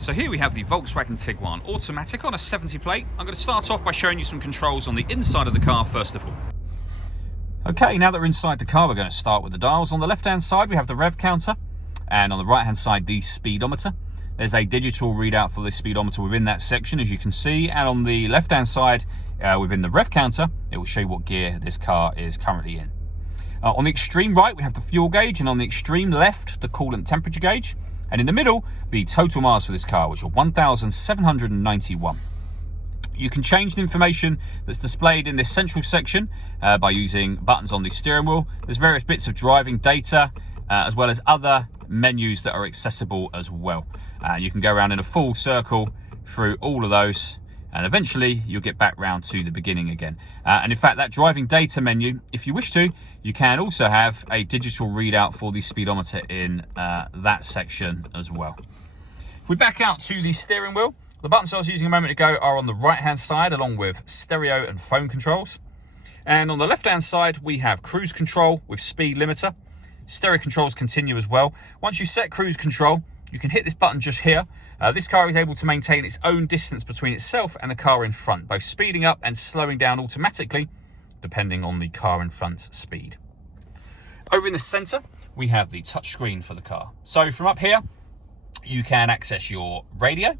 So here we have the Volkswagen Tiguan automatic on a 70 plate. I'm going to start off by showing you some controls on the inside of the car first of all. Okay, now that we're inside the car, we're going to start with the dials. On the left-hand side, we have the rev counter, and on the right-hand side, the speedometer. There's a digital readout for the speedometer within that section, as you can see, and on the left-hand side, within the rev counter, it will show you what gear this car is currently in. On the extreme right, we have the fuel gauge, and on the extreme left, the coolant temperature gauge. And in the middle, the total miles for this car, which are 1,791. You can change the information that's displayed in this central section by using buttons on the steering wheel. There's various bits of driving data, as well as other menus that are accessible as well. You can go around in a full circle through all of those, and eventually you'll get back round to the beginning again. And in fact, that driving data menu, if you wish to, you can also have a digital readout for the speedometer in that section as well. If we back out to the steering wheel, the buttons I was using a moment ago are on the right hand side, along with stereo and phone controls. And on the left hand side, we have cruise control with speed limiter. Stereo controls continue as well. Once you set cruise control, you can hit this button just here. This car is able to maintain its own distance between itself and the car in front, both speeding up and slowing down automatically, depending on the car in front's speed. Over in the center, we have the touchscreen for the car. So from up here, you can access your radio.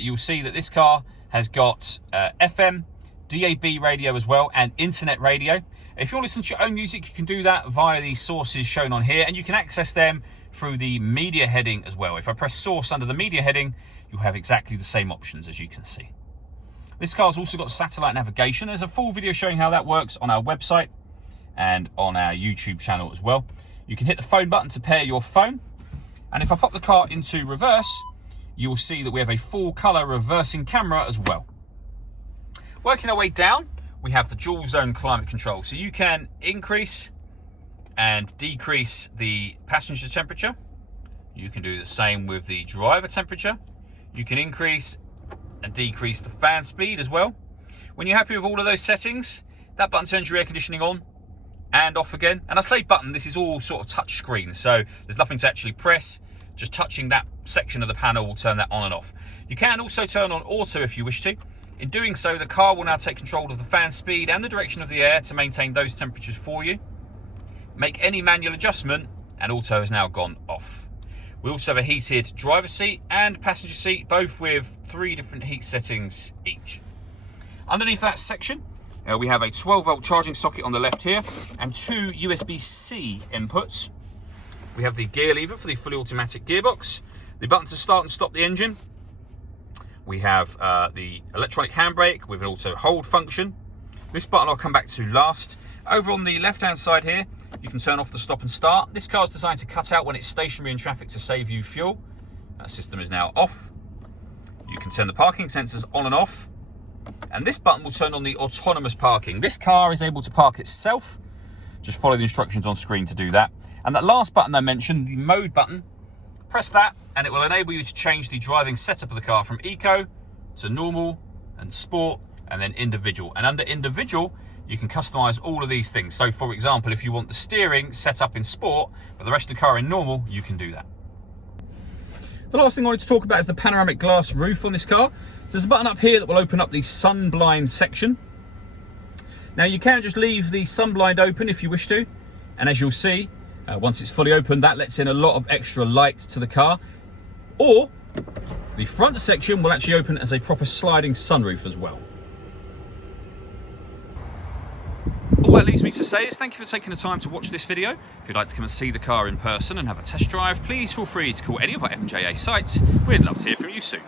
You'll see that this car has got FM, DAB radio as well, and internet radio. If you want to listen to your own music, you can do that via the sources shown on here, and you can access them through the media heading as well. If I press source under the media heading, you'll have exactly the same options as you can see. This car's also got satellite navigation. There's a full video showing how that works on our website and on our YouTube channel as well. You can hit the phone button to pair your phone. And if I pop the car into reverse, you'll see that we have a full color reversing camera as well. Working our way down, we have the dual zone climate control. So you can increase and decrease the passenger temperature. You can do the same with the driver temperature. You can increase and decrease the fan speed as well. When you're happy with all of those settings, that button turns your air conditioning on and off again. And I say button, this is all sort of touch screen, so there's nothing to actually press. Just touching that section of the panel will turn that on and off. You can also turn on auto if you wish to. In doing so, the car will now take control of the fan speed and the direction of the air to maintain those temperatures for you. Make any manual adjustment, and auto has now gone off. We also have a heated driver's seat and passenger seat, both with 3 different heat settings each. Underneath that section, we have a 12-volt charging socket on the left here, and 2 USB-C inputs. We have the gear lever for the fully automatic gearbox, the button to start and stop the engine. We have the electronic handbrake with an auto hold function. This button I'll come back to last. Over on the left-hand side here, you can turn off the stop and start. This car is designed to cut out when it's stationary in traffic to save you fuel. That system is now off. You can turn the parking sensors on and off. And this button will turn on the autonomous parking. This car is able to park itself. Just follow the instructions on screen to do that. And that last button I mentioned, the mode button, press that and it will enable you to change the driving setup of the car from eco to normal and sport and then individual. And under individual, you can customize all of these things. So for example, if you want the steering set up in sport, but the rest of the car in normal, you can do that. The last thing I wanted to talk about is the panoramic glass roof on this car. So there's a button up here that will open up the sun blind section. Now you can just leave the sun blind open if you wish to. And as you'll see, once it's fully open, that lets in a lot of extra light to the car. Or the front section will actually open as a proper sliding sunroof as well. All that leaves me to say is thank you for taking the time to watch this video. If you'd like to come and see the car in person and have a test drive, please feel free to call any of our MJA sites. We'd love to hear from you soon.